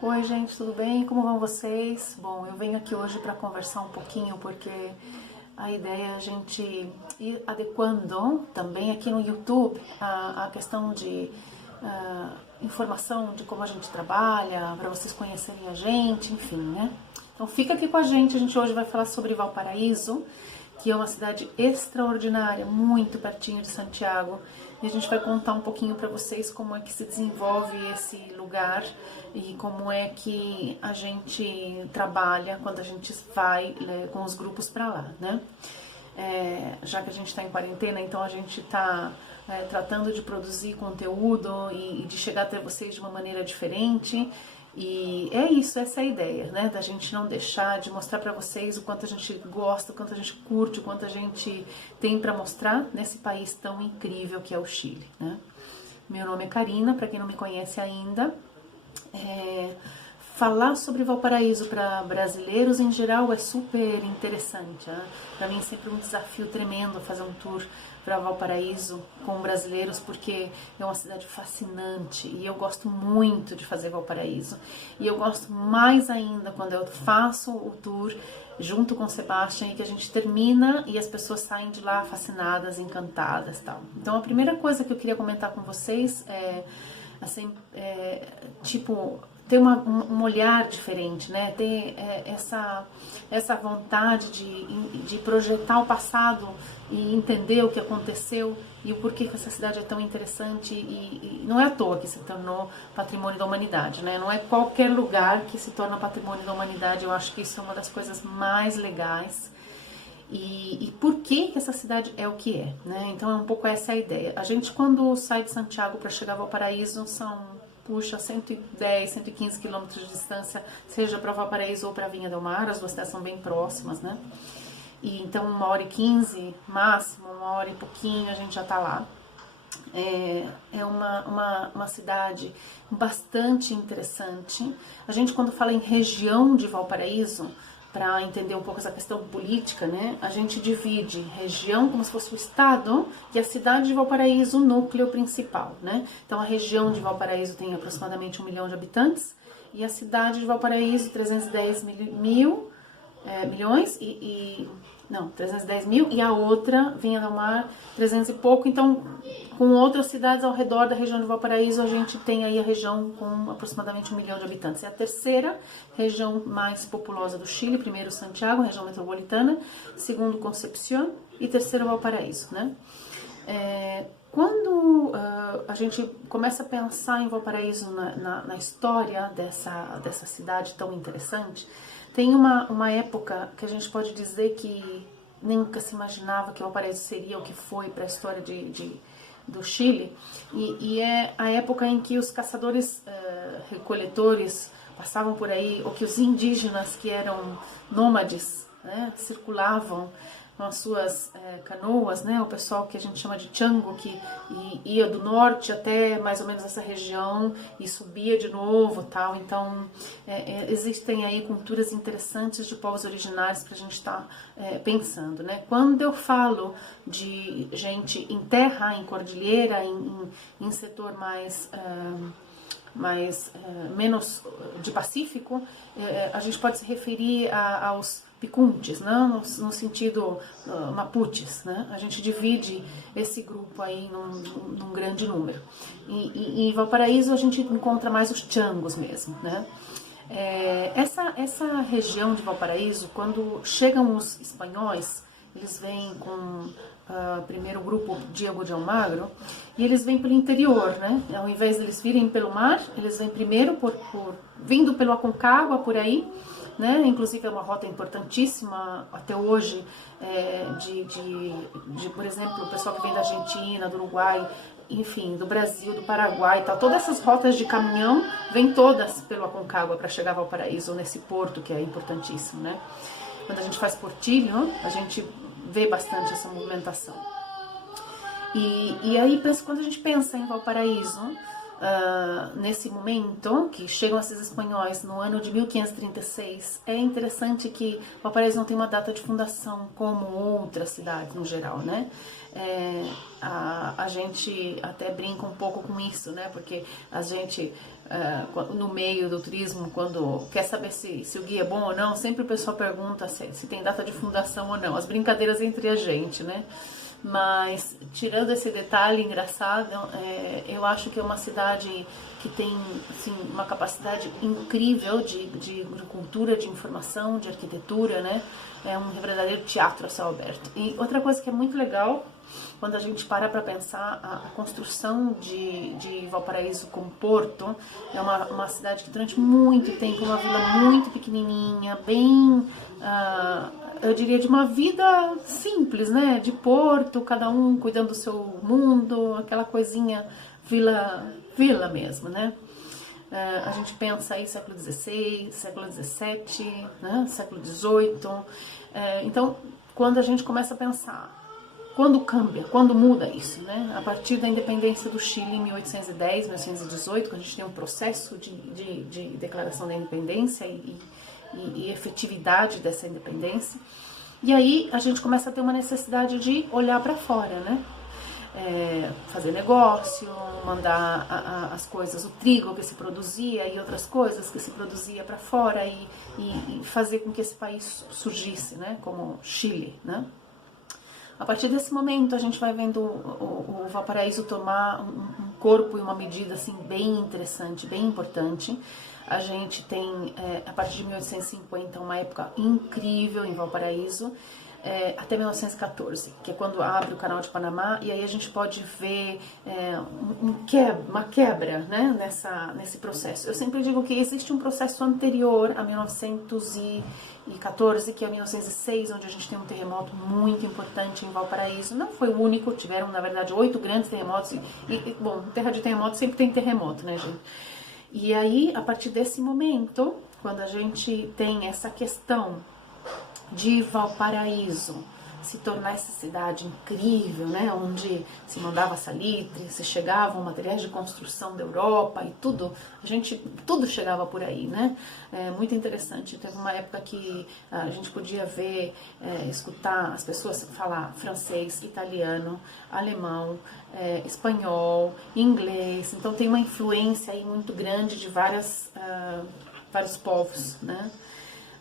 Oi, gente, tudo bem? Como vão vocês? Bom, eu venho aqui hoje para conversar um pouquinho porque a ideia é a gente ir adequando também aqui no YouTube a questão de informação de como a gente trabalha, para vocês conhecerem a gente, enfim, né? Então fica aqui com a gente hoje vai falar sobre Valparaíso, que é uma cidade extraordinária, muito pertinho de Santiago. E a gente vai contar um pouquinho para vocês como é que se desenvolve esse lugar e como é que a gente trabalha quando a gente vai com os grupos para lá, né? Já que a gente está em quarentena, então a gente está tratando de produzir conteúdo e de chegar até vocês de uma maneira diferente. E é isso, essa é a ideia, né? Da gente não deixar de mostrar para vocês o quanto a gente gosta, o quanto a gente curte, o quanto a gente tem para mostrar nesse país tão incrível que é o Chile, né? Meu nome é Karina, para quem não me conhece ainda. Falar sobre Valparaíso para brasileiros em geral é super interessante, né? Para mim é sempre um desafio tremendo fazer um tour para Valparaíso com brasileiros, porque é uma cidade fascinante e eu gosto muito de fazer Valparaíso. E eu gosto mais ainda quando eu faço o tour junto com o Sebastian e que a gente termina e as pessoas saem de lá fascinadas, encantadas, tal. Então a primeira coisa que eu queria comentar com vocês é assim, tipo, ter um olhar diferente, né? Ter essa vontade de projetar o passado e entender o que aconteceu e o porquê que essa cidade é tão interessante e não é à toa que se tornou patrimônio da humanidade, né? Não é qualquer lugar que se torna patrimônio da humanidade. Eu acho que isso é uma das coisas mais legais. E por que essa cidade é o que é, né? Então é um pouco essa a ideia. A gente quando sai de Santiago para chegar ao Valparaíso são, 110, 115 quilômetros de distância, seja para Valparaíso ou para Vinha del Mar, as duas cidades são bem próximas, né? E então 1h15, máximo, 1h e pouquinho a gente já tá lá. É uma cidade bastante interessante. A gente quando fala em região de Valparaíso, para entender um pouco essa questão política, né? A gente divide região como se fosse o estado e a cidade de Valparaíso, o núcleo principal, né? Então a região de Valparaíso tem aproximadamente 1 milhão de habitantes e a cidade de Valparaíso 310 milhões não, 310 mil e a outra, Vinha del Mar, 300 e pouco. Então, com outras cidades ao redor da região de Valparaíso, a gente tem aí a região com aproximadamente 1 milhão de habitantes. É a terceira região mais populosa do Chile, primeiro Santiago, região metropolitana, segundo Concepción e terceiro Valparaíso, né? Quando a gente começa a pensar em Valparaíso na história dessa cidade tão interessante, tem uma época que a gente pode dizer que nunca se imaginava que Valparaíso seria o que foi para a história do Chile, e é a época em que os caçadores recoletores passavam por aí, ou que os indígenas que eram nômades, né, circulavam com as suas canoas, né, o pessoal que a gente chama de chango, que ia do norte até mais ou menos essa região e subia de novo, tal. Então existem aí culturas interessantes de povos originários para a gente estar pensando, né? Quando eu falo de gente em terra, em cordilheira, em setor menos de Pacífico, a gente pode se referir aos picuntes, né? no sentido mapuches, né? A gente divide esse grupo aí num grande número. E em Valparaíso a gente encontra mais os changos mesmo, né? Essa região de Valparaíso, quando chegam os espanhóis, eles vêm com primeiro o grupo Diego de Almagro, e eles vêm pelo interior, né? Ao invés de eles virem pelo mar, eles vêm primeiro vindo pelo Aconcagua, por aí, né? Inclusive é uma rota importantíssima até hoje, por exemplo, o pessoal que vem da Argentina, do Uruguai, enfim, do Brasil, do Paraguai e tal. Todas essas rotas de caminhão vêm todas pelo Aconcagua para chegar ao Valparaíso, nesse porto que é importantíssimo, né? Quando a gente faz portilho, a gente vê bastante essa movimentação. E aí, quando a gente pensa em Valparaíso, nesse momento que chegam esses espanhóis no ano de 1536, é interessante que Valparaíso não tem uma data de fundação como outras cidades no geral, né? A gente até brinca um pouco com isso, né? Porque a gente no meio do turismo, quando quer saber se o guia é bom ou não, sempre o pessoal pergunta se tem data de fundação ou não, as brincadeiras entre a gente, né? Mas, tirando esse detalhe engraçado, eu acho que é uma cidade que tem assim, uma capacidade incrível de cultura, de informação, de arquitetura, né? É um verdadeiro teatro a céu aberto. E outra coisa que é muito legal, quando a gente para pensar, a construção de Valparaíso como porto, é uma cidade que durante muito tempo, uma vila muito pequenininha, bem... eu diria de uma vida simples, né? De porto, cada um cuidando do seu mundo, aquela coisinha vila mesmo, né? A gente pensa aí século XVI, século XVII, né? Século XVIII. Então, quando a gente começa a pensar, quando cambia, quando muda isso, né? A partir da independência do Chile em 1810, 1818, quando a gente tem um processo de declaração da independência e efetividade dessa independência. E aí a gente começa a ter uma necessidade de olhar para fora, né? Fazer negócio, mandar as coisas, o trigo que se produzia e outras coisas que se produzia para fora e fazer com que esse país surgisse, né? Como Chile, né? A partir desse momento a gente vai vendo o Valparaíso tomar um corpo e uma medida assim bem interessante, bem importante. A gente tem, a partir de 1850, uma época incrível em Valparaíso, até 1914, que é quando abre o Canal de Panamá, e aí a gente pode ver uma quebra, né, nesse processo. Eu sempre digo que existe um processo anterior a 1914, que é 1906, onde a gente tem um terremoto muito importante em Valparaíso. Não foi o único, tiveram, na verdade, 8 grandes terremotos, bom, terra de terremoto sempre tem terremoto, né, gente? E aí, a partir desse momento, quando a gente tem essa questão de Valparaíso se tornar essa cidade incrível, né, onde se mandava salitre, se chegavam materiais de construção da Europa e tudo chegava por aí, né? É muito interessante. Teve uma época que a gente podia ver, escutar as pessoas falar francês, italiano, alemão, espanhol, inglês. Então tem uma influência aí muito grande de vários povos, né?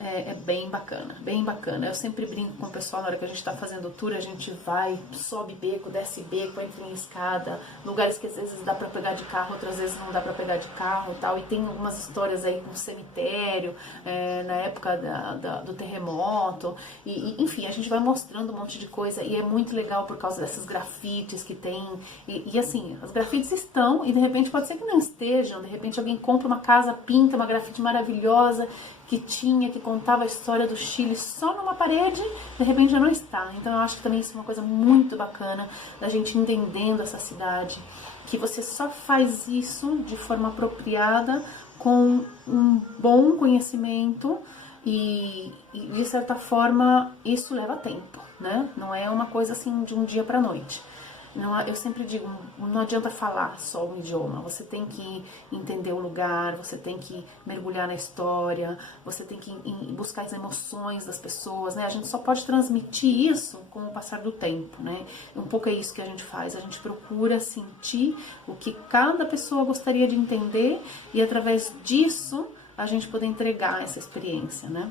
É bem bacana, bem bacana. Eu sempre brinco com o pessoal, na hora que a gente está fazendo o tour, a gente vai, sobe beco, desce beco, entra em escada, lugares que às vezes dá para pegar de carro, outras vezes não dá para pegar de carro e tal, e tem algumas histórias aí com cemitério, na época do terremoto, enfim, a gente vai mostrando um monte de coisa, e é muito legal por causa dessas grafites que tem, e assim, as grafites estão, e de repente pode ser que não estejam, de repente alguém compra uma casa, pinta uma grafite maravilhosa, que contava a história do Chile só numa parede, de repente já não está. Então eu acho que também isso é uma coisa muito bacana, da gente entendendo essa cidade, que você só faz isso de forma apropriada, com um bom conhecimento e de certa forma isso leva tempo, né? Não é uma coisa assim de um dia para a noite. Não, eu sempre digo, não adianta falar só um idioma, você tem que entender o lugar, você tem que mergulhar na história, você tem que buscar as emoções das pessoas, né? A gente só pode transmitir isso com o passar do tempo, né? Um pouco é isso que a gente faz, a gente procura sentir o que cada pessoa gostaria de entender e através disso a gente poder entregar essa experiência, né?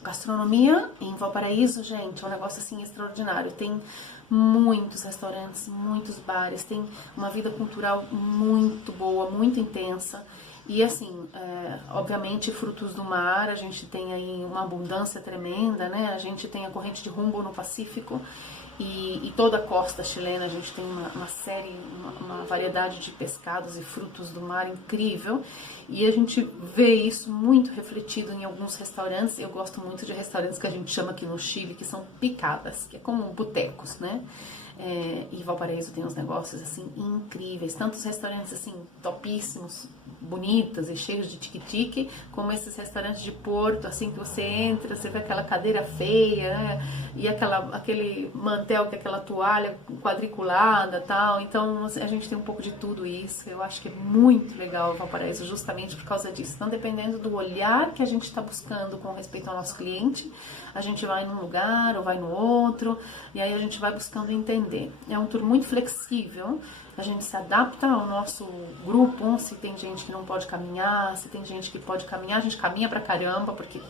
Gastronomia em Valparaíso, gente, é um negócio assim extraordinário. Tem muitos restaurantes, muitos bares, tem uma vida cultural muito boa, muito intensa. E assim, obviamente frutos do mar, a gente tem aí uma abundância tremenda, né? A gente tem a corrente de Humboldt no Pacífico e toda a costa chilena, a gente tem uma variedade de pescados e frutos do mar incrível. E a gente vê isso muito refletido em alguns restaurantes. Eu gosto muito de restaurantes que a gente chama aqui no Chile, que são picadas, que é como botecos, né? E Valparaíso tem uns negócios assim incríveis, tantos restaurantes assim topíssimos, bonitos e cheios de tique-tique, como esses restaurantes de Porto, assim que você entra, você vê aquela cadeira feia, né? E aquele hotel, que é aquela toalha quadriculada, tal. Então a gente tem um pouco de tudo isso. Eu acho que é muito legal o Valparaíso justamente por causa disso. Então, dependendo do olhar que a gente está buscando com respeito ao nosso cliente, a gente vai num lugar ou vai no outro, e aí a gente vai buscando entender. É um tour muito flexível. A gente se adapta ao nosso grupo, se tem gente que não pode caminhar, se tem gente que pode caminhar, a gente caminha pra caramba, porque,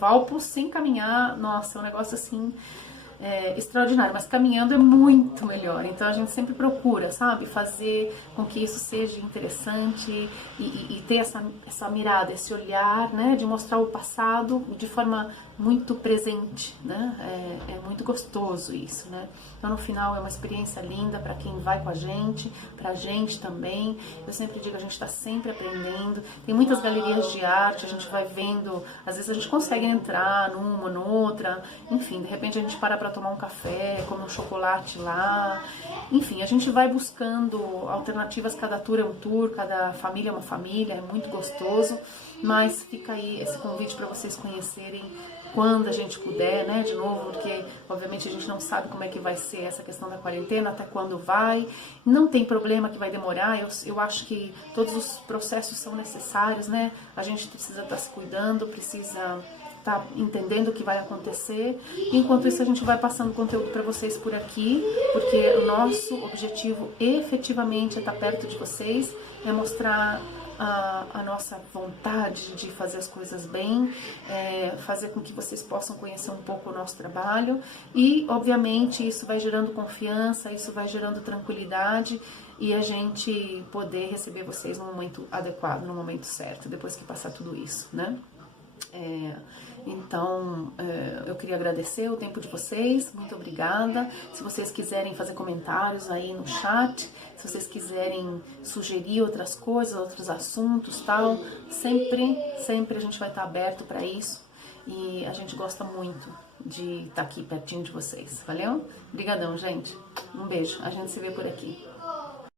Valpo sem caminhar, nossa, é um negócio assim, extraordinário, mas caminhando é muito melhor, então a gente sempre procura, sabe, fazer com que isso seja interessante e ter essa mirada, esse olhar, né, de mostrar o passado de forma muito presente, né, é muito gostoso isso, né, então no final é uma experiência linda para quem vai com a gente, pra gente também. Eu sempre digo, a gente está sempre aprendendo, tem muitas galerias de arte, a gente vai vendo, às vezes a gente consegue entrar numa, noutra, enfim, de repente a gente para tomar um café, comer um chocolate lá, enfim, a gente vai buscando alternativas, cada tour é um tour, cada família é uma família, é muito gostoso, mas fica aí esse convite para vocês conhecerem quando a gente puder, né, de novo, porque obviamente a gente não sabe como é que vai ser essa questão da quarentena, até quando vai, não tem problema que vai demorar, eu acho que todos os processos são necessários, né, a gente precisa estar se cuidando, precisa estar entendendo o que vai acontecer, enquanto isso a gente vai passando conteúdo para vocês por aqui, porque o nosso objetivo efetivamente é estar perto de vocês, é mostrar a nossa vontade de fazer as coisas bem, fazer com que vocês possam conhecer um pouco o nosso trabalho e, obviamente, isso vai gerando confiança, isso vai gerando tranquilidade e a gente poder receber vocês no momento adequado, no momento certo, depois que passar tudo isso, né? Então, eu queria agradecer o tempo de vocês, muito obrigada. Se vocês quiserem fazer comentários aí no chat, se vocês quiserem sugerir outras coisas, outros assuntos, tal, sempre a gente vai estar aberto para isso e a gente gosta muito de estar aqui pertinho de vocês. Valeu? Obrigadão, gente. Um beijo. A gente se vê por aqui.